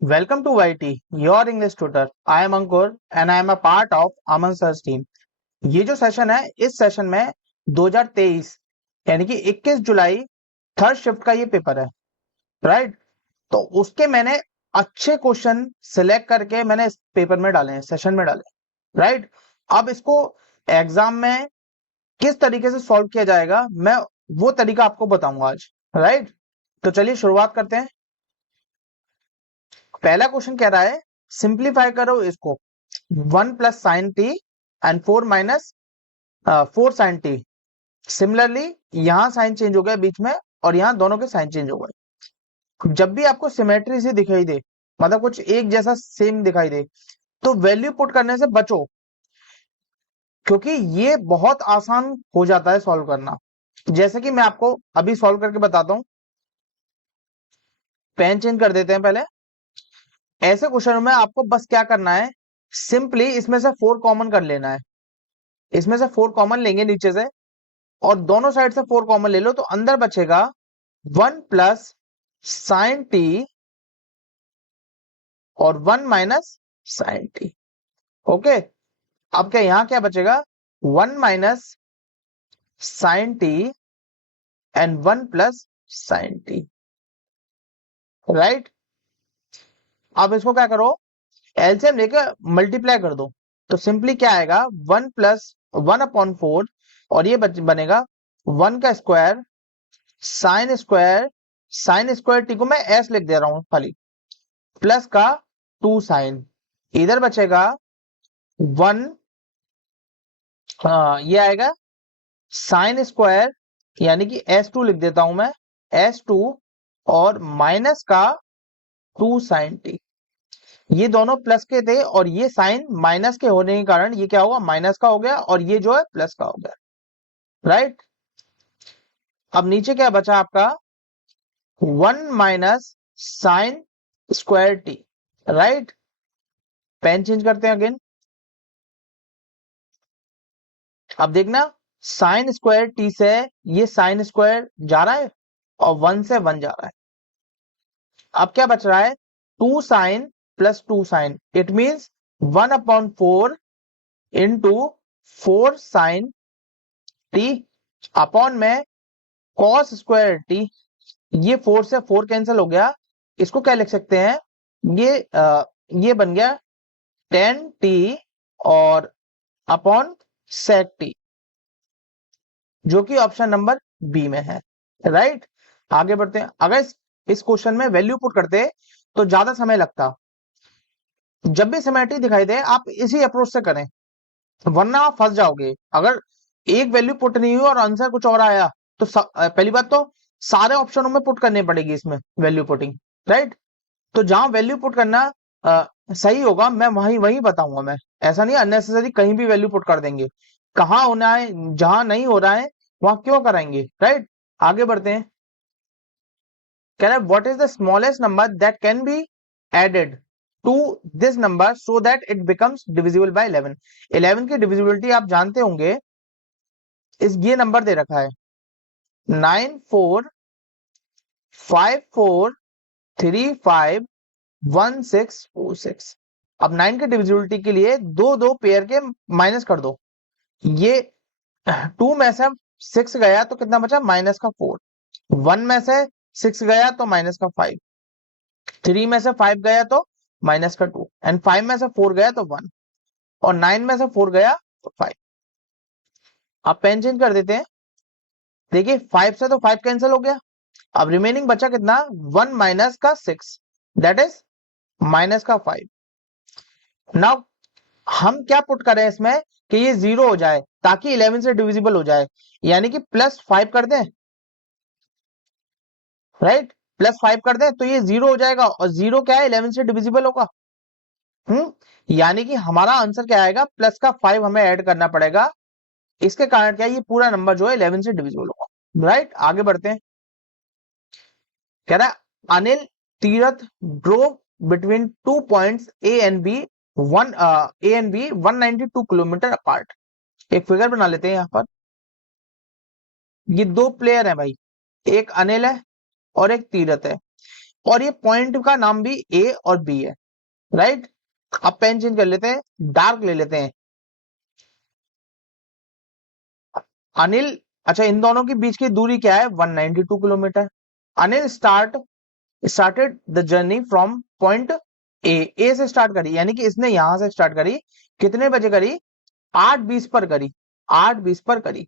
Welcome to YT, your English tutor. I am Ankur and I am a part of Aman Sir's team. ये जो session है, इस session में 2023 यानी कि 21 जुलाई थर्ड शिफ्ट का ये पेपर है, राइट? तो उसके मैंने अच्छे क्वेश्चन सिलेक्ट करके मैंने इस पेपर में डाले हैं, सेशन में डाले, राइट? अब इसको एग्जाम में किस तरीके से सॉल्व किया जाएगा, मैं वो तरीका आपको बताऊंगा आज, राइट? तो चलिए शुरुआत करते हैं। पहला क्वेश्चन कह रहा है सिंप्लीफाई करो इसको 1 plus sine T and 4 minus 4 sine T. Similarly यहां साइन चेंज हो गया बीच में और यहां दोनों के साइन चेंज हो गए। जब भी आपको सिमेट्री से दिखाई दे, मतलब कुछ एक जैसा सेम दिखाई दे, तो वैल्यू पुट करने से बचो, क्योंकि ये बहुत आसान हो जाता है सॉल्व करना। जैसे कि मैं आपको अभी सॉल्व करके बताता हूं। पेन चेंज कर देते हैं पहले। ऐसे क्वेश्चन में आपको बस क्या करना है, सिंपली इसमें से 4 कॉमन कर लेना है। इसमें से 4 कॉमन लेंगे नीचे से और दोनों साइड से 4 कॉमन ले लो, तो अंदर बचेगा 1 प्लस साइन टी और 1 माइनस साइन टी। ओके, अब क्या यहां क्या बचेगा, 1 minus sine T and 1 plus sine T, right? अब इसको क्या करो, एलसीएम लेके मल्टीप्लाई कर दो, तो सिंपली क्या आएगा, 1 प्लस 1/4 और ये बनेगा 1 का स्क्वायर साइन स्क्वायर टी को मैं एस लिख दे रहा हूं खाली, प्लस का 2 साइन। इधर बचेगा 1, ये आएगा साइन स्क्वायर यानी कि S2 लिख देता हूं मैं, S2 और माइनस का 2 साइन टी। ये दोनों प्लस के थे और ये साइन माइनस के होने के कारण ये क्या होगा, माइनस का हो गया और ये जो है प्लस का हो गया, राइट? अब नीचे क्या बचा आपका, 1 minus sine square T, right? Pen change करते हैं अगेन। अब देखना, साइन स्क्वायर टी से ये साइन स्क्वायर जा रहा है और 1 से 1 जा रहा है। अब क्या बच रहा है, 2 sine plus 2 sine, it means 1/4 into 4 sine T upon में कॉस स्क्वायर टी। ये 4 से 4 कैंसिल हो गया, इसको क्या लिख सकते हैं, ये बन गया 10 टी और अपॉन सेक टी, जो कि ऑप्शन नंबर बी में है, राइट? आगे बढ़ते हैं। अगर इस क्वेश्चन में वैल्यू पुट करते तो ज्यादा समय लगता। जब भी सिमेट्री दिखाई दे आप इसी अप्रोच से करें, वरना आप फंस जाओगे। अगर एक वैल्यू पुट नहीं हुई और आंसर कुछ और आया तो पहली बात तो सारे ऑप्शनों में पुट करनी पड़ेगी इसमें वैल्यू पुटिंग, राइट? तो जहां वैल्यू पुट करना सही होगा मैं वहीं वहीं बताऊंगा। मैं ऐसा नहीं अननेसेसरी कहीं भी वैल्यू पुट कर देंगे। कहाँ होना है, जहां नहीं हो रहा है वहां क्यों कराएंगे, राइट? आगे बढ़ते हैं। कह रहा है what is the smallest number that can be added to this number so that it becomes divisible by 11। 11 की डिविजिबिलिटी आप जानते होंगे, इस ये नंबर दे रखा है 9454351646। अब 9 के डिविजिबिलिटी के लिए दो दो पेयर के माइनस कर दो। ये 2 में से 6 गया तो कितना बचा, माइनस का 4। 1 में से 6 गया तो माइनस का 5। 3 में से 5 गया तो माइनस का 2 एंड 5 में से 4 गया तो 1 और 9 में से 4 गया तो 5। अब पेन चेंज कर देते हैं। देखिए 5 से तो 5 कैंसिल हो गया, अब रिमेनिंग बचा कितना, 1 माइनस का 6, दैट इज माइनस का 5। नाउ हम क्या पुट करें इसमें कि ये 0 हो जाए ताकि 11 से डिविजिबल हो जाए, यानी कि +5 कर दें, राइट? +5 कर दें तो ये 0 हो जाएगा और 0 क्या है, 11 से डिविजिबल होगा। यानी कि हमारा आंसर क्या आएगा, प्लस का 5 हमें ऐड करना पड़ेगा। इसके कारण क्या है, ये पूरा नंबर जो है 11 से डिविजिबल होगा, राइट? आगे बढ़ते हैं। कह रहा है Anil Tirath drove between 2 points A and B 192 kilometre apart. एक फिगर बना लेते हैं यहां पर। ये दो प्लेयर हैं भाई, एक अनिल है और एक तीरथ है। और ये पॉइंट का नाम भी ए और बी है, राइट। अब पेन चेंज कर लेते हैं, डार्क ले लेते हैं। अनिल, अच्छा इन दोनों के बीच की दूरी क्या है, 192 kilometre. Anil started the journey from point A से स्टार्ट करी, यानी कि इसने यहां से स्टार्ट करी, कितने बजे करी, 8:20 पर करी, 8:20 पर करी।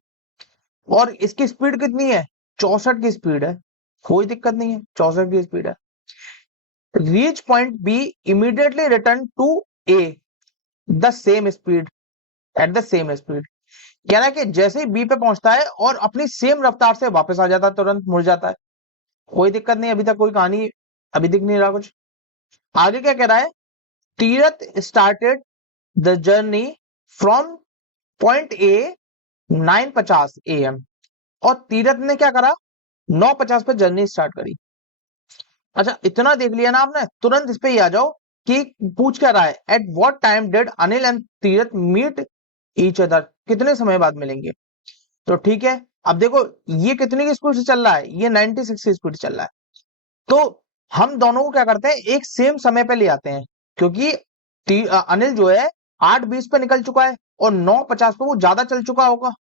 और इसकी स्पीड कितनी है, 64 की स्पीड है, कोई दिक्कत नहीं है, 64 की स्पीड है। Reach point B, immediately return to A the same speed, at the same speed. कह रहा है कि जैसे ही बी पे पहुंचता है और अपनी सेम रफ्तार से वापस आ जाता है, तुरंत मुड़ जाता है, कोई दिक्कत नहीं, अभी तक कोई कहानी अभी दिख नहीं रहा कुछ। आगे क्या कह रहा है, Tirath started the journey from point A 9:50 AM। और तीरथ ने क्या करा, 9:50 पे जर्नी स्टार्ट करी। अच्छा इतना देख लिया ना आपने, तुरंत इस पे ही आ जाओ कि पूछ क्या रहा है, at what time did Anil and Tirath meet each other, कितने समय बाद मिलेंगे। तो ठीक है, अब देखो ये कितनी की स्पीड से चल रहा है, ये 96 की स्पीड से चल रहा है। तो हम दोनों को क्या करते हैं, एक सेम समय पे ले आते हैं, क्योंकि अनिल जो है 8:20 पे निकल चुका है और 9:50 पे वो ज्यादा चल चुका होगा।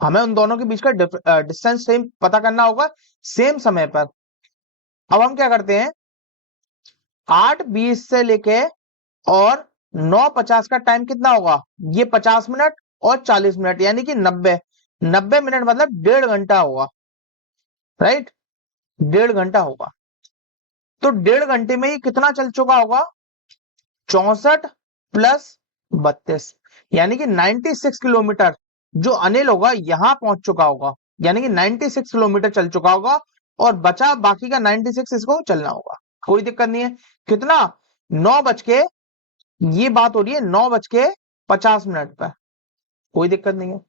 हमें उन दोनों के बीच का डिस्टेंस सेम पता करना होगा, सेम समय पर। अब हम क्या करते हैं, 8:20 से लेके और 9:50 का टाइम कितना होगा, ये 50 मिनट और 40 मिनट, यानी कि 90 मिनट, मतलब 1.5 घंटा होगा, राइट, 1.5 घंटा होगा। तो 1.5 घंटे में ये कितना चल चुका होगा, 64 प्लस 32, यानी कि 96 किलोमीटर जो अनिल होगा यहां पहुंच चुका होगा, यानी कि 96 किलोमीटर चल चुका होगा, और बचा बाकी का 96 इसको चलना होगा, कोई दिक्कत नहीं है। कितना, 9 बज के, ये बात हो रही है 9:50 पर, कोई दिक्कत नहीं है।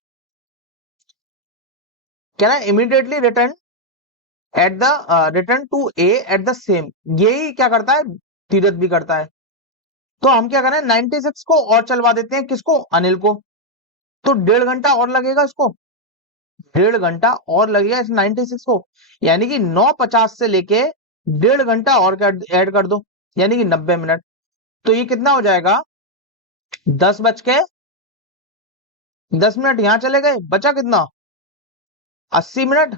क्या ना, immediately return at the return to A at the same, यही क्या करता है, तीरथ भी करता है। तो हम क्या करें, 96 को और चलवा देते हैं, किसको, अनिल को। तो 1.5 घंटा और लगेगा इसको, 1.5 घंटा और लगेगा इस 96 को, यानी कि 9:50 से लेके 1.5 घंटा और ऐड कर दो, यानी कि 90 मिनट। तो ये कितना हो जाएगा, 10:10 यहां चले गए, बचा कितना, 80 मिनट।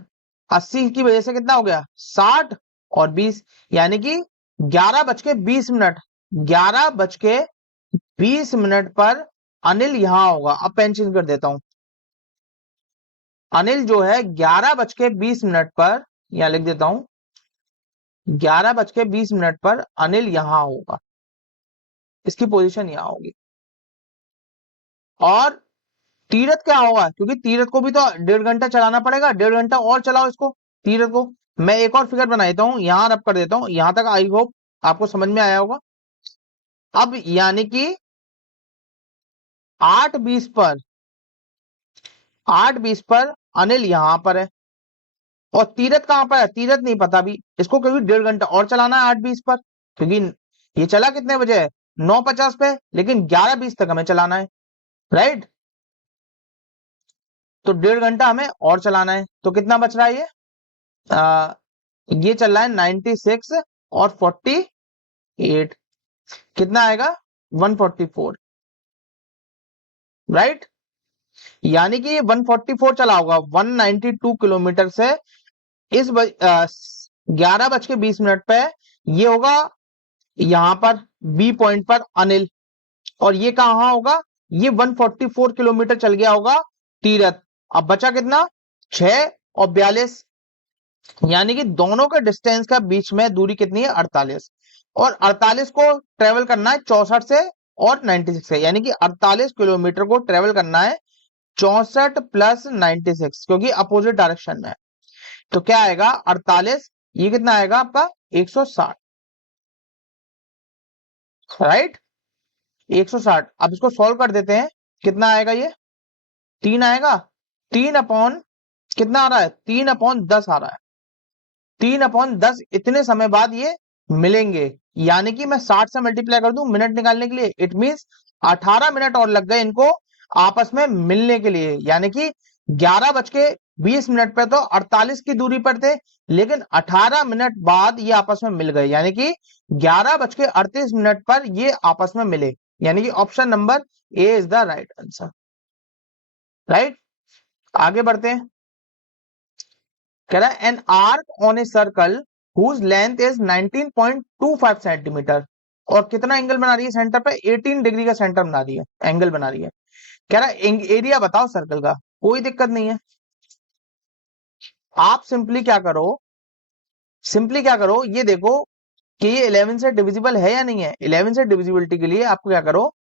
80 की वजह से कितना हो गया, 60 और 20, यानी कि 11:20। 11:20 पर अनिल यहां होगा। अब पेन चेंज कर देता हूं, अनिल जो है 11:20 पर, यहां लिख देता हूं, 11:20 पर अनिल यहां होगा, इसकी पोजीशन यहां होगी। और तीरथ क्या होगा, क्योंकि तीरथ को भी तो 1.5 घंटा चलाना पड़ेगा, 1.5 घंटा और चलाओ इसको, तीरथ को। मैं एक और फिगर बना देता हूं, यहां रब कर देता हूं, यहां तक आई होप आपको समझ में आया होगा। अब यानी कि 8:20 पर, 8:20 पर अनिल यहां पर है, और तीरथ कहां पर है, तीरथ नहीं पता भी इसको, क्योंकि 1.5 घंटा और चलाना है 8:20 पर, क्योंकि ये चला कितने बजे है, 9:50 पे, लेकिन 11:20 तक हमें चलाना है, राइट। तो 1.5 घंटा हमें और चलाना है, तो कितना बच रहा है ये चल रहा है 96 और 48, कितना आएगा, 144, राइट। यानी कि ये 144 चला होगा 192 किलोमीटर से, इस 11:20 पे ये होगा यहां पर बी पॉइंट पर अनिल, और ये कहां होगा, ये 144 किलोमीटर चल गया होगा तीरथ। अब बचा कितना, 6 और 42, यानी कि दोनों के डिस्टेंस का बीच में दूरी कितनी है, 48, और 48 को ट्रेवल करना है 64 से और 96 से, यानी कि 48 किलोमीटर को ट्रेवल करना है 64 प्लस 96, क्योंकि अपोजिट डायरेक्शन में है। तो क्या आएगा, 48, ये कितना आएगा आपका, 160, राइट, 160। अब इसको सॉल्व कर देते हैं, कितना आएगा ये, 3 आएगा, 3 अपॉन कितना आ रहा है, 3/10 आ रहा है, 3/10 इतने समय बाद ये मिलेंगे, यानी कि मैं 60 से मल्टीप्लाई कर दूं मिनट निकालने के लिए, इट मींस 18 मिनट और लग गए इनको आपस में मिलने के लिए, यानी कि 11 20 मिनट पे तो 48 की दूरी पर थे, लेकिन 18 मिनट बाद ये आपस में मिल गए, यानी कि 11:38 पर ये आपस में मिले, यानी कि option number A is the right answer. Right, आगे बढ़ते हैं। कह रहा है an arc on a circle whose length is 19.25 centimetre, और कितना एंगल बना रही है सेंटर पे, 18 डिग्री का सेंटर बना रही है, एंगल बना रही है। कह रहा है एरिया बताओ सर्कल का, कोई दिक्कत नहीं है। आप सिंपली क्या करो, ये देखो कि ये 11 से डिविजिबल है या नहीं है। 11 से डिविजिबिलिटी के लिए आपको क्या करो,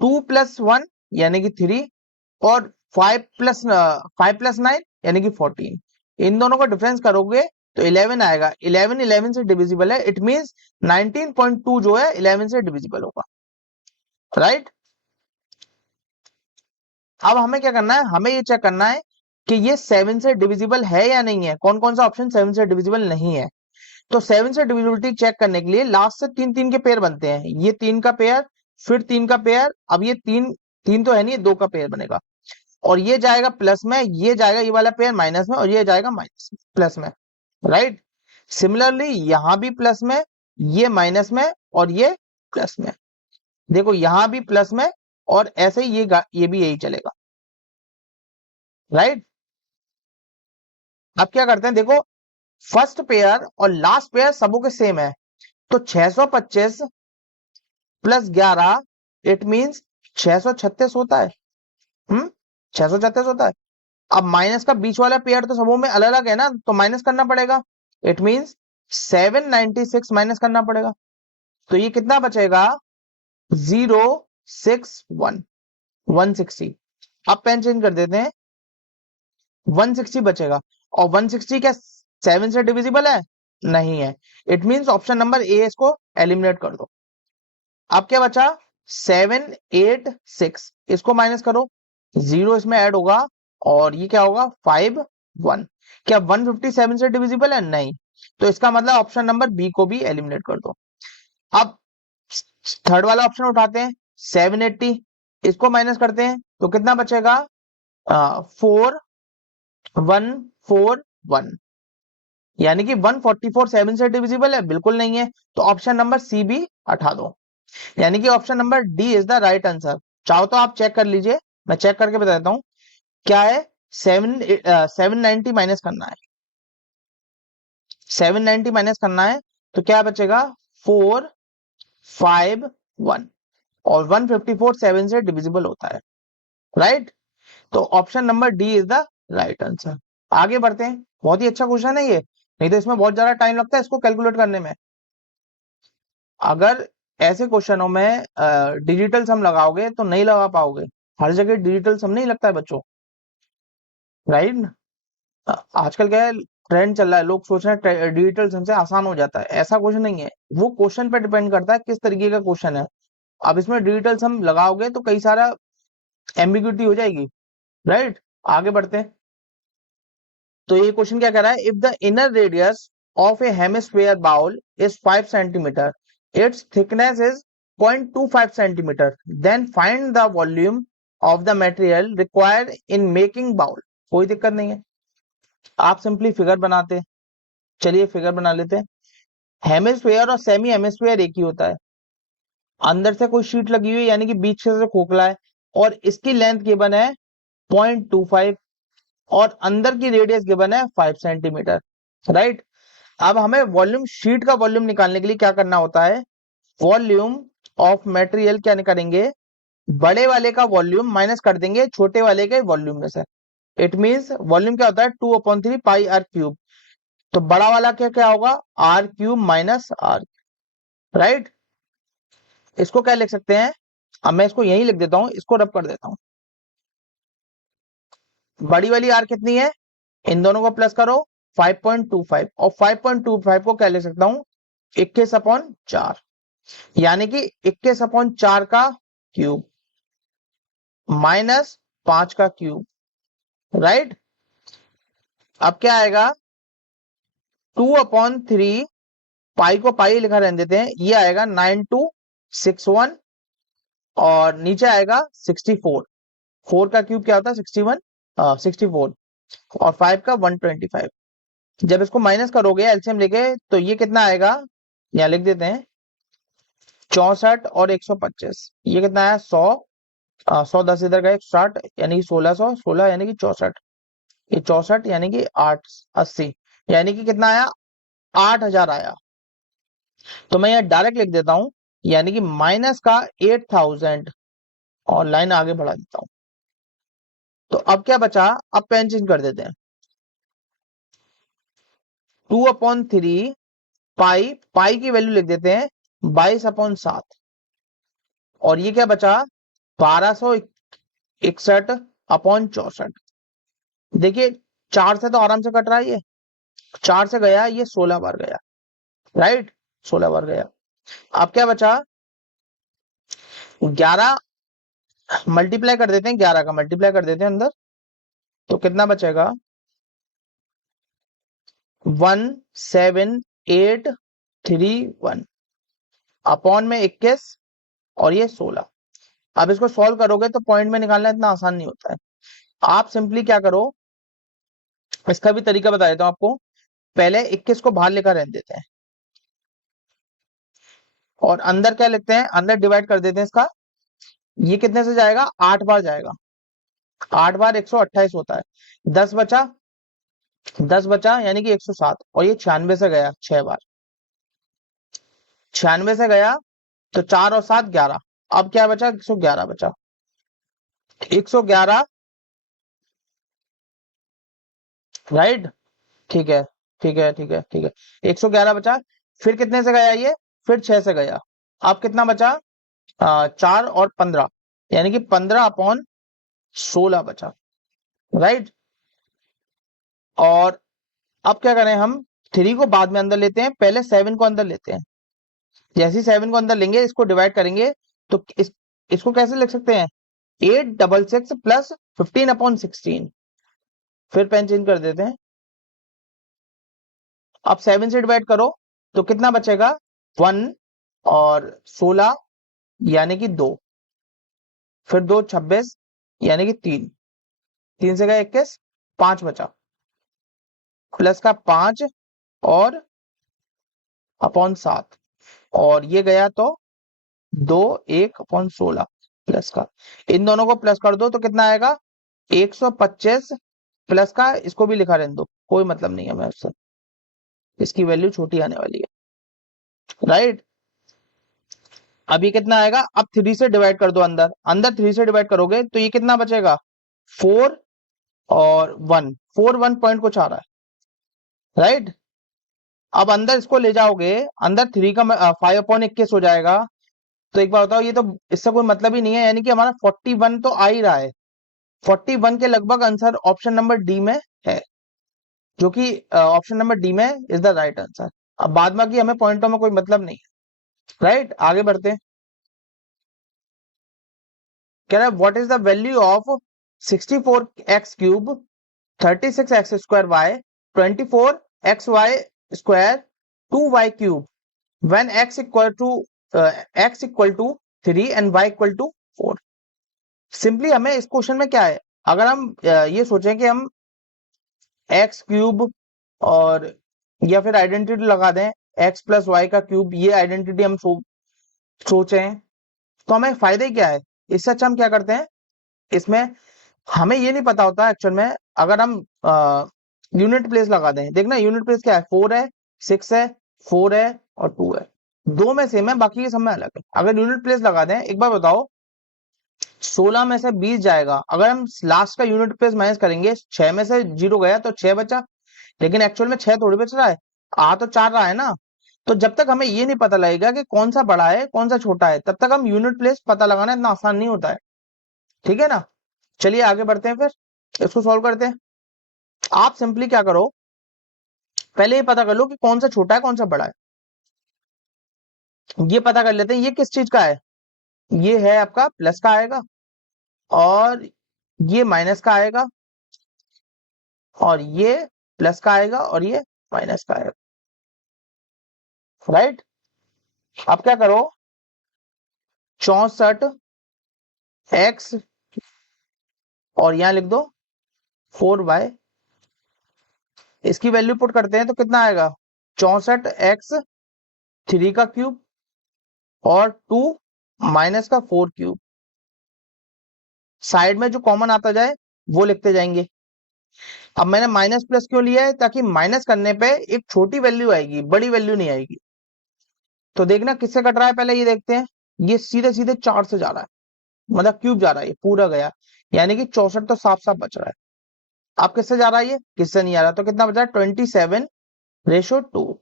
2+1 यानी कि 3, और 5+9 यानी कि 14, इन दोनों का डिफरेंस करोगे तो 11 आएगा। 11 11 से डिविजिबल है, इट मींस 19.2 जो है 11 से डिविजिबल होगा। राइट, अब हमें क्या करना है, हमें ये चेक करना है कि ये 7 से डिविजिबल है या नहीं है। कौन कौन सा ऑप्शन 7 से डिविजिबल नहीं है। तो 7 से डिविजिबिलिटी चेक करने के लिए लास्ट से 3 3 के पेयर बनते हैं, ये 3 का पेयर, फिर 3 का पेयर, अब ये 3 3 तो है नहीं, 2 का पेयर बनेगा, और ये जाएगा प्लस में, ये जाएगा ये वाला पेयर माइनस में, और ये जाएगा माइनस प्लस में। राइट, सिमिलरली यहां भी प्लस में, ये माइनस में, और ये प्लस में। देखो यहां भी प्लस में, और ऐसे ही ये भी यही चलेगा। राइट, अब क्या करते हैं, देखो फर्स्ट पेयर और लास्ट पेयर सबों के सेम है, तो 625 प्लस 11 इट मींस 636 होता है। 636 होता है। अब माइनस का बीच वाला पेयर तो सबों में अलग अलग है ना, तो माइनस करना पड़ेगा, इट मींस 796 माइनस करना पड़ेगा। तो ये कितना बचेगा, 061, 160। अब पेन चेंज कर देते हैं, 160 बचेगा, और 160 क्या 7 से डिविजिबल है, नहीं है, इट मींस ऑप्शन नंबर ए, इसको एलिमिनेट कर दो। अब क्या बचा, 786, इसको माइनस करो, 0 इसमें ऐड होगा, और ये क्या होगा 51। क्या 157 से डिविजिबल है, नहीं, तो इसका मतलब ऑप्शन नंबर बी को भी एलिमिनेट कर दो। अब थर्ड वाला ऑप्शन उठाते हैं, 780, इसको माइनस करते हैं तो कितना बचेगा, 4141, यानी कि 144 7 से डिविजिबल है, बिल्कुल नहीं है, तो ऑप्शन नंबर सी भी हटा दो, यानी कि option number D is the right answer. चाहो तो आप चेक कर लीजिए, मैं चेक करके बता देता हूं क्या है। 790 माइनस करना है, 790 माइनस करना है, तो क्या बचेगा, 451, और 154 7 से डिविजिबल होता है। राइट, तो option number D is the right answer. आगे बढ़ते हैं, बहुत ही अच्छा क्वेश्चन है ये, नहीं तो इसमें बहुत ज्यादा टाइम लगता है इसको कैलकुलेट करने में। अगर ऐसे क्वेश्चनों में डिजिटल सम लगाओगे तो नहीं लगा पाओगे, हर जगह डिजिटल सम नहीं लगता है बच्चों। राइट, आजकल क्या है, ट्रेंड चल रहा है, लोग सोच रहे हैं डिजिटल सम से आसान हो जाता है, ऐसा क्वेश्चन नहीं है, वो क्वेश्चन पे डिपेंड करता है किस तरीके का क्वेश्चन है। अब इसमें डिजिटल सम लगाओगे तो कई सारा एम्बिग्यूटी हो जाएगी। राइट, आगे बढ़ते हैं। तो ये क्वेश्चन क्या कह रहा है, if the inner radius of a hemisphere bowl is 5 centimetre, its thickness is 0.25 centimetre, then find the volume of the material required in making bowl. कोई दिक्कत नहीं है, आप सिंपली फिगर बनाते हैं। चलिए फिगर बना लेते हैं। हेमिस्फीयर और सेमी हेमिस्फीयर एक ही होता है, अंदर से कोई शीट लगी हुई है यानी कि बीच से खोखला है, और इसकी लेंथ गिवन है 0.25, और अंदर की रेडियस गिवन है 5 सेंटीमीटर। राइट, अब हमें वॉल्यूम, शीट का वॉल्यूम निकालने के लिए क्या करना होता है, वॉल्यूम ऑफ मटेरियल क्या करेंगे, बड़े वाले का वॉल्यूम माइनस कर देंगे छोटे वाले के वॉल्यूम में से। इट मींस वॉल्यूम क्या होता है, 2/3 पाई आर क्यूब, तो बड़ा वाला क्या क्या होगा, R cube minus R. Right, इसको क्या लिख सकते हैं, अब मैं इसको यही लिख देता हूं, इसको रब कर देता हूं। बड़ी वाली आर कितनी है, इन दोनों को प्लस करो, 5.25, और 5.25 को क्या लिख सकता हूं, 21/4, यानी कि 21/4 का क्यूब माइनस 5 का क्यूब। राइट, अब क्या आएगा, 2/3, पाई को पाई लिखा रहने देते हैं, ये आएगा 9261, और नीचे आएगा 64। 4 का क्यूब क्या होता है, 61, 64, और 5 का 125। जब इसको माइनस करोगे एलसीएम लेके तो ये कितना आएगा, यहाँ लिख देते हैं 64 और 125, ये कितना आया 100। 100 10 इधर गए 60 यानी कि 1600, 16 यानी कि 64, ये 64 यानी कि 880, यानी कि कितना आया 8000 आया। तो मैं यहाँ डायरेक्ट लिख देता हूं, यानी कि माइनस का 8000 और लाइन आगे बढ़ा देता हूं। तो अब क्या बचा, अब पेन चेंज कर देते हैं। 2/3 पाई, पाई की वैल्यू लिख देते हैं 22/7, और ये क्या बचा 1261/64। देखिए 4 से तो आराम से कट रहा है, ये 4 से गया, ये 16 बार गया, राइट 16 बार गया। अब क्या बचा 11 मल्टीप्लाई कर देते हैं, 11 का मल्टीप्लाई कर देते हैं अंदर, तो कितना बचेगा 17831 अपॉन में 21 और ये 16। अब इसको सॉल्व करोगे तो पॉइंट में निकालना इतना आसान नहीं होता है। आप सिंपली क्या करो, इसका भी तरीका बता देता हूं आपको। पहले 21 को बाहर लेकर रहने देते हैं और अंदर क्या लिखते हैं, अंदर डिवाइड कर देते हैं इसका। ये कितने से जाएगा 8 बार जाएगा, 8 बार 128 होता है। 10 बचा, 10 बचा यानी कि 107, और ये 96 से गया 6 बार, 96 से गया तो 4 और 7 11। अब क्या बचा 111 बचा, 111, राइट। ठीक है, ठीक है, ठीक है, ठीक है, 111 बचा। फिर कितने से गया ये, फिर 6 से गया। अब कितना बचा 4 और 15, यानी कि 15/16 बचा, राइट। और अब क्या करें हम, 3 को बाद में अंदर लेते हैं, पहले 7 को अंदर लेते हैं। जैसे ही 7 को अंदर लेंगे, इसको डिवाइड करेंगे, तो इसको कैसे लिख सकते हैं 866 प्लस 15/16। फिर पेन चेंज कर देते हैं। अब 7 से डिवाइड करो तो कितना बचेगा 1 और 16 यानी कि 2, फिर 2 26 यानी कि 3, 3 से गया 21, 5 बचा, प्लस का 5 और अपॉन 7, और ये गया तो 2 1/16 प्लस का, इन दोनों को प्लस कर दो तो कितना आएगा 125 प्लस का, इसको भी लिखा रहने दो, कोई मतलब नहीं है मैं उससे, इसकी वैल्यू छोटी आने वाली है, राइट। अभी कितना आएगा, अब 3 से डिवाइड कर दो, अंदर अंदर 3 से डिवाइड करोगे तो ये कितना बचेगा 4 और 1, 4 1 पॉइंट कुछ आ रहा है, राइट। अब अंदर इसको ले जाओगे, अंदर 3 का 5/21 हो जाएगा। तो एक बार बताओ, ये तो इससे कोई मतलब ही नहीं है, यानी कि हमारा 41 तो आ ही रहा है, 41 के लगभग आंसर ऑप्शन नंबर डी में है, जो कि ऑप्शन नंबर डी में इज द राइट आंसर। अब बाद बाकी हमें पॉइंटों में कोई मतलब नहीं है, राइट। आगे बढ़ते हैं। कह रहा है what is the value of 64x³ 36x² y 24xy² 2y³ when x equal to 3 and y equal to 4। Simply हमें इस क्वेश्चन में क्या है, अगर हम ये सोचें कि हम x³ और या फिर आइडेंटिटी लगा दें x + y³, ये आइडेंटिटी हम सोचें तो हमें फायदे क्या है। इससे अच्छा हम क्या करते हैं, इसमें हमें ये नहीं पता होता एक्चुअल में, अगर हम यूनिट प्लेस लगा दें, देखना यूनिट प्लेस क्या है 4 है 6 है 4 है और 2 है, दो में सेम है बाकी के सब में अलग है। अगर यूनिट प्लेस लगा दें, एक बार बताओ 16 में से 20 जाएगा, अगर हम लास्ट का यूनिट प्लेस माइनस करेंगे 6 में से 0 गया तो 6 बचा, लेकिन एक्चुअल में 6 थोड़ी बच रहा है, आ तो 4 रहा है ना। तो जब तक हमें ये नहीं पता लगेगा कि कौन सा बड़ा है कौन सा छोटा है, तब तक हम यूनिट प्लेस पता लगाना इतना आसान नहीं होता है, ठीक है ना। चलिए आगे बढ़ते हैं, फिर इसको सॉल्व करते हैं। आप सिंपली क्या करो, पहले ये पता कर लो कि कौन सा छोटा है कौन सा बड़ा है, ये पता कर लेते हैं। ये किस चीज का है, ये है आपका प्लस का आएगा, और ये माइनस का आएगा, और ये प्लस का आएगा, और ये माइनस का आएगा, राइट। अब क्या करो 64x और यहां लिख दो 4y इसकी वैल्यू पुट करते हैं तो कितना आएगा, 64x3 का क्यूब और 2 माइनस का 4 क्यूब। साइड में जो कॉमन आता जाए वो लिखते जाएंगे। अब मैंने माइनस प्लस क्यों लिया है, ताकि माइनस करने पे एक छोटी वैल्यू आएगी, बड़ी वैल्यू नहीं आएगी। तो देखना किससे कट रहा है, पहले ये देखते हैं। ये सीधे सीधे 4 से जा रहा है, मतलब क्यूब जा रहा है, ये पूरा गया, यानी कि 64 तो साफ साफ बच रहा है। अब किससे जा रहा है, ये किससे नहीं आ रहा, तो कितना बचा, 27:2।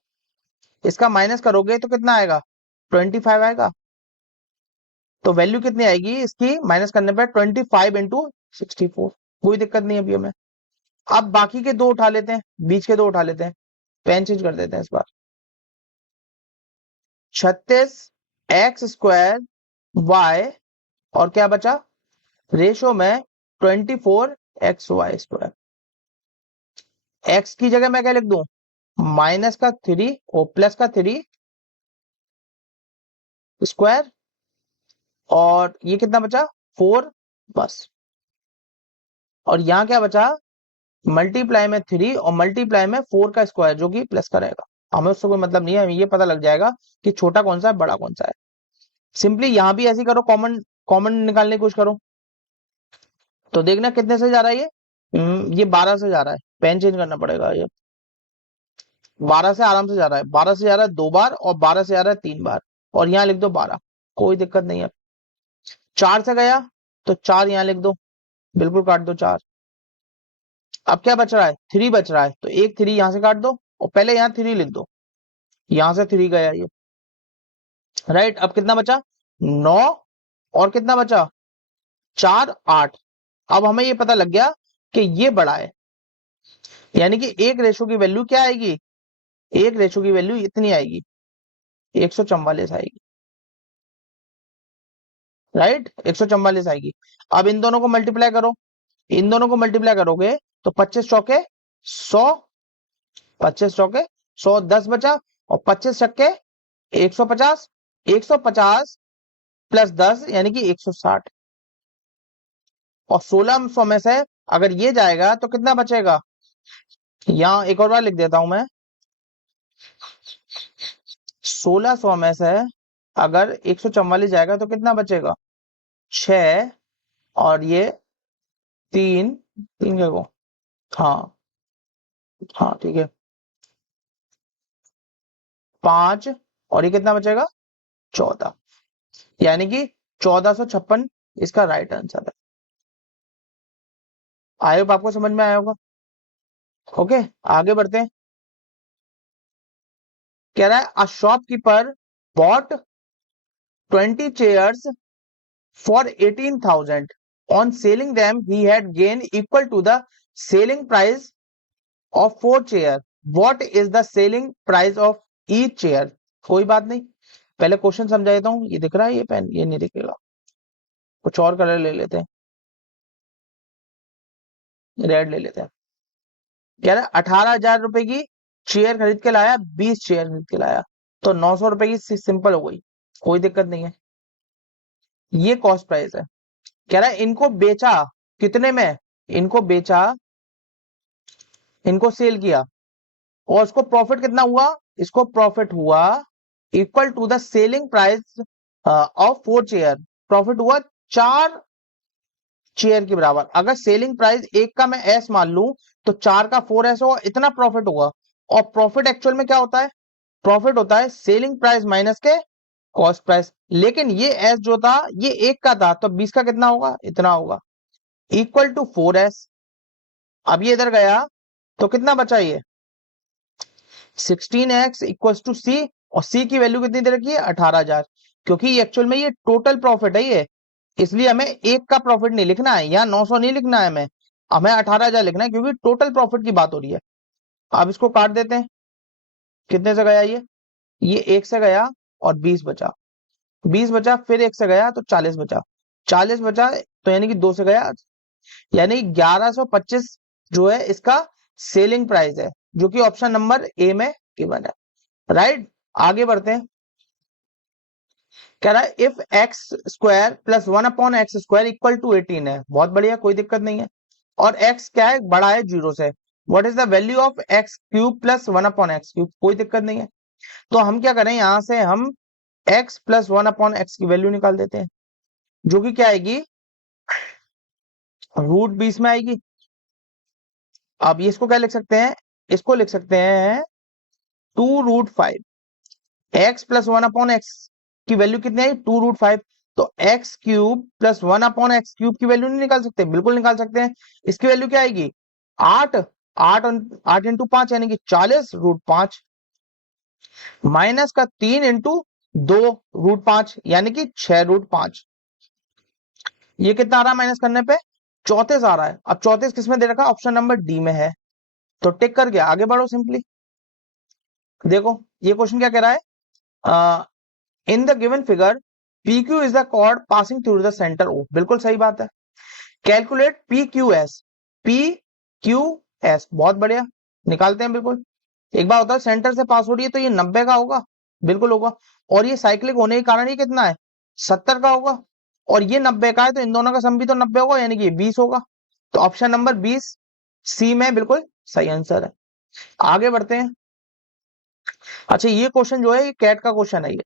इसका माइनस करोगे तो कितना आएगा, 25 आएगा। तो वैल्यू कितनी आएगी इसकी माइनस करने पर, 25 × 64। कोई दिक्कत नहीं अभी हमें। अब बाकी के दो उठा लेते हैं, बीच के दो उठा लेते हैं, पेन चेंज कर देते हैं इस बार। 36x² और क्या बचा, रेशो में 24xy²। x की जगह मैं क्या लिख दूं, माइनस का 3 और प्लस का 3 स्क्वायर, और ये कितना बचा, 4 बस। और यहां क्या बचा, मल्टीप्लाई में 3 और मल्टीप्लाई में 4 का स्क्वायर, जो कि प्लस का रहेगा। हमें उससे कोई मतलब नहीं है, हमें ये पता लग जाएगा कि छोटा कौन सा है बड़ा कौन सा है। सिंपली यहां भी ऐसे ही करो, कॉमन कॉमन निकालने की कोशिश करो। तो देखना कितने से जा रहा है ये, ये 12 से जा रहा है, पेन चेंज करना पड़ेगा। ये 12 से आराम से जा रहा है, 12 से जा रहा है 2 बार और 12 से जा रहा है 3 बार, और यहाँ लिख दो 12, कोई दिक्कत नहीं है। 4 से गया तो 4 यहाँ लिख दो, बिल्कुल काट दो 4। अब क्या बच रहा है, 3 बच रहा है, तो एक 3 यहां से काट दो और पहले यहाँ 3 लिख दो, यहां से 3 गया ये, राइट। अब कितना बचा, 9 और कितना बचा, 4 8। अब हमें ये पता लग गया कि ये बड़ा है, यानी कि एक रेशो की वैल्यू क्या आएगी, एक रेशो की वैल्यू इतनी आएगी, 144 आएगी, राइट, 144 आएगी। अब इन दोनों को मल्टीप्लाई करो, इन दोनों को मल्टीप्लाई करोगे तो 25 चौके 100, 25 चौके 100, 10 बचा, और 25 छक्के 150, 150 प्लस 10 यानी कि 160, और 1600 में से अगर ये जाएगा तो कितना बचेगा, यहां एक और बार लिख देता हूं मैं, 1600 में से अगर 144 जाएगा तो कितना बचेगा, 6, और ये 3, 3 क्या को, हाँ हाँ ठीक है, 5, और ये कितना बचेगा, 14, यानी कि 1456 इसका राइट आंसर है। आई होप आपको समझ में आया होगा। ओके, आगे बढ़ते हैं। कह रहा है a shopkeeper bot 20 chairs for 18,000. On selling them, he had gain equal to the selling price of 4 chairs. What is the selling price of each chair? कोई बात नहीं, पहले क्वेश्चन समझा देता हूं। ये दिख रहा है, ये पेन ये नहीं दिखेगा, कुछ और कलर ले लेते हैं, रेड ले लेते हैं। कह रहा है 18,000 रुपए की चेयर खरीद के लाया, 20 चेयर खरीद के लाया, तो 900 रुपए की सिंपल हो गई, कोई दिक्कत नहीं है। ये कॉस्ट प्राइस है। कह रहा है इनको बेचा कितने में, इनको बेचा, इनको सेल किया, और उसको प्रॉफिट कितना हुआ, इसको प्रॉफिट हुआ equal to the selling price of 4 chair. Profit हुआ 4 चेयर के बराबर। अगर सेलिंग प्राइस एक का मैं एस मान लूं तो 4 का 4s होगा, इतना प्रॉफिट होगा। और प्रॉफिट एक्चुअल में क्या होता है, प्रॉफिट होता है सेलिंग प्राइस माइनस के कॉस्ट प्राइस। लेकिन ये एस जो था ये एक का था, तो 20 का कितना होगा, इतना होगा, इक्वल टू 4s। अब ये इधर गया तो कितना बचा, ये 16x इक्वल टू सी, और सी की वैल्यू कितनी दे रखी है, 18,000। क्योंकि एक्चुअल में ये टोटल प्रॉफिट है ये, इसलिए हमें एक का प्रॉफिट नहीं लिखना है, यहाँ 900 नहीं लिखना है, हमें 18,000 लिखना है, क्योंकि टोटल प्रॉफिट की बात हो रही है। अब इसको काट देते हैं, कितने से गया ये 1 से गया और 20 बचा, 20 बचा, फिर 1 से गया तो 40 बचा, 40 बचा, तो यानी कि 2 से गया, यानी 1125 जो है इसका सेलिंग प्राइस है, जो कि ऑप्शन नंबर ए में गिवन है, राइट। आगे बढ़ते हैं। कह रहा है if x² plus 1/x² equal to 18 है, बहुत बढ़िया, कोई दिक्कत नहीं है। और x क्या है, बड़ा है 0 से, what is the value of x cube plus 1/x cube, कोई दिक्कत नहीं है। तो हम क्या करें, यहां से हम x प्लस 1/x की वैल्यू निकाल देते हैं, जो कि क्या आएगी, √20 में आएगी। अब ये इसको क्या लिख सकते हैं, इसको लिख सकते हैं 2√5। x प्लस 1/x की वैल्यू कितनी आई, 2√5। तो x cube plus 1/x cube की वैल्यू नहीं निकाल सकते, बिल्कुल निकाल सकते हैं। इसकी वैल्यू क्या आएगी, 8। 8 इंटू 5 यानी कि 40√5, माइनस का 3 इंटू 2√5 यानी कि 6√5। ये कितना आ रहा है माइनस करने पे, 34 आ रहा है। अब 34 किसमें दे रखा है, ऑप्शन नंबर डी में है। तो टिक करके आगे बढ़ो सिंपली। देखो ये क्वेश्चन क्या कह रहा है, in the given figure PQ is the cord passing through the centre O, बिल्कुल सही बात है। कैलकुलेट PQS, PQS बहुत बढ़िया, निकालते हैं बिल्कुल। एक बार होता है सेंटर से पास हो रही है तो ये 90 का होगा, बिल्कुल होगा। और ये साइक्लिक होने के कारण ये कितना है, 70 का होगा। और ये 90 का है तो इन दोनों का सम भी तो 90 होगा, यानी कि ये 20 होगा। तो ऑप्शन नंबर 20 सी में बिल्कुल सही आंसर है। आगे बढ़ते हैं। अच्छा ये क्वेश्चन जो है ये कैट का क्वेश्चन है ये,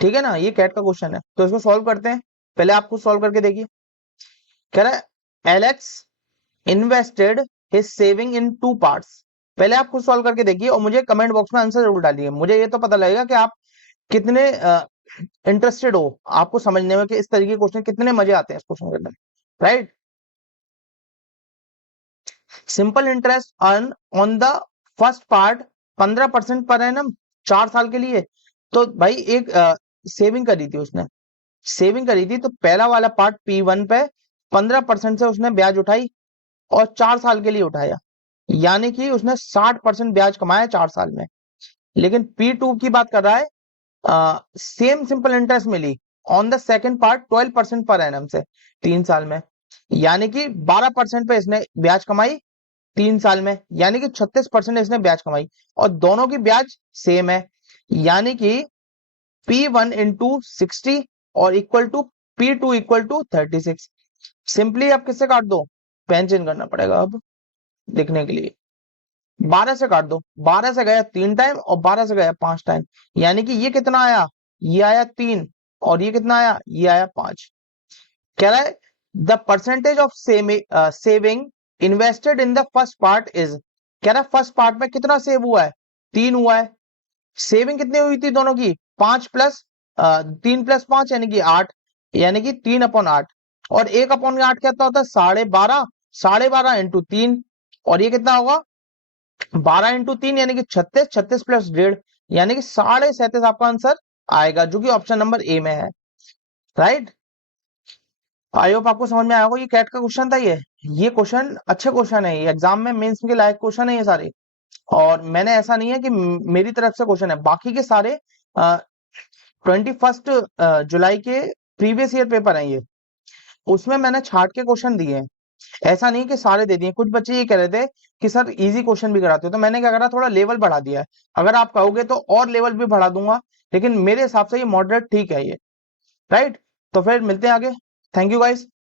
ठीक है ना, ये कैट का क्वेश्चन है। तो इसको सॉल्व करते हैं, पहले आप खुद सॉल्व करके देखिए। कह रहा है Alex invested his saving in 2 parts. पहले आप खुद सॉल्व करके देखिए और मुझे कमेंट बॉक्स में आंसर जरूर डालिए, मुझे ये तो पता लगेगा कि आप कितने इंटरेस्टेड हो आपको समझने में कि इस तरीके के क्वेश्चन कितने मजे आते हैं इस क्वेश्चन के अंदर, right. Simple interest earn on the first part 15% per annum 4 साल के लिए। तो भाई एक सेविंग करी थी उसने, सेविंग करी थी, तो पहला वाला पार्ट P1 पे 15% से उसने ब्याज उठाई और 4 साल के लिए उठाया, यानी कि उसने 60% ब्याज कमाया 4 साल में। लेकिन P2 की बात कर रहा है, सेम सिंपल इंटरेस्ट मिली on the second part 12% per annum से 3 साल में, यानी कि 12% पे इसने ब्याज कमाई 3 साल में, यानी कि 36% इसने ब्याज कमाई। और दोनों की ब्याज सेम है, यानी कि P1 इंटू 60 और equal to P2 equal to 36। Simply आप किससे काट दो, पेन चेंज करना पड़ेगा अब लिखने के लिए। 12 से काट दो, 12 से गया 3 टाइम और 12 से गया 5 टाइम, यानी कि ये कितना आया, ये आया 3 और ये कितना आया, ये आया 5। कह रहा है the percentage of saving invested in the first part is, कह रहा है फर्स्ट पार्ट में कितना सेव हुआ है, 3 हुआ है। सेविंग कितनी हुई थी दोनों की, 5 प्लस 3 प्लस 5 यानी कि 8, यानी कि 3/8। और 1/8 कितना होता है, 12.5, 12.5 इंटू 3, और ये कितना होगा 12 इंटू 3 यानी कि 36, 36 प्लस 1.5 यानी कि 37.5 आपका आंसर आएगा, जो कि ऑप्शन नंबर ए में है, राइट। आई होप आपको समझ में आया होगा। ये कैट का क्वेश्चन था ये क्वेश्चन अच्छे क्वेश्चन है, ये एग्जाम में मेंस के लायक क्वेश्चन है ये सारे। और मैंने ऐसा नहीं है कि मेरी तरफ से क्वेश्चन है, बाकी के सारे 21 जुलाई के प्रीवियस ईयर पेपर है ये, उसमें मैंने छाट के क्वेश्चन दिए हैं। ऐसा नहीं कि सारे दे दिए, कुछ बच्चे ये कह रहे थे कि सर इजी क्वेश्चन भी कराते हो, तो मैंने क्या करा, थोड़ा लेवल बढ़ा दिया है। अगर आप कहोगे तो और लेवल भी बढ़ा दूंगा, लेकिन मेरे हिसाब से ये मॉडरेट ठीक है ये, राइट। तो फिर मिलते हैं आगे। Thank you guys.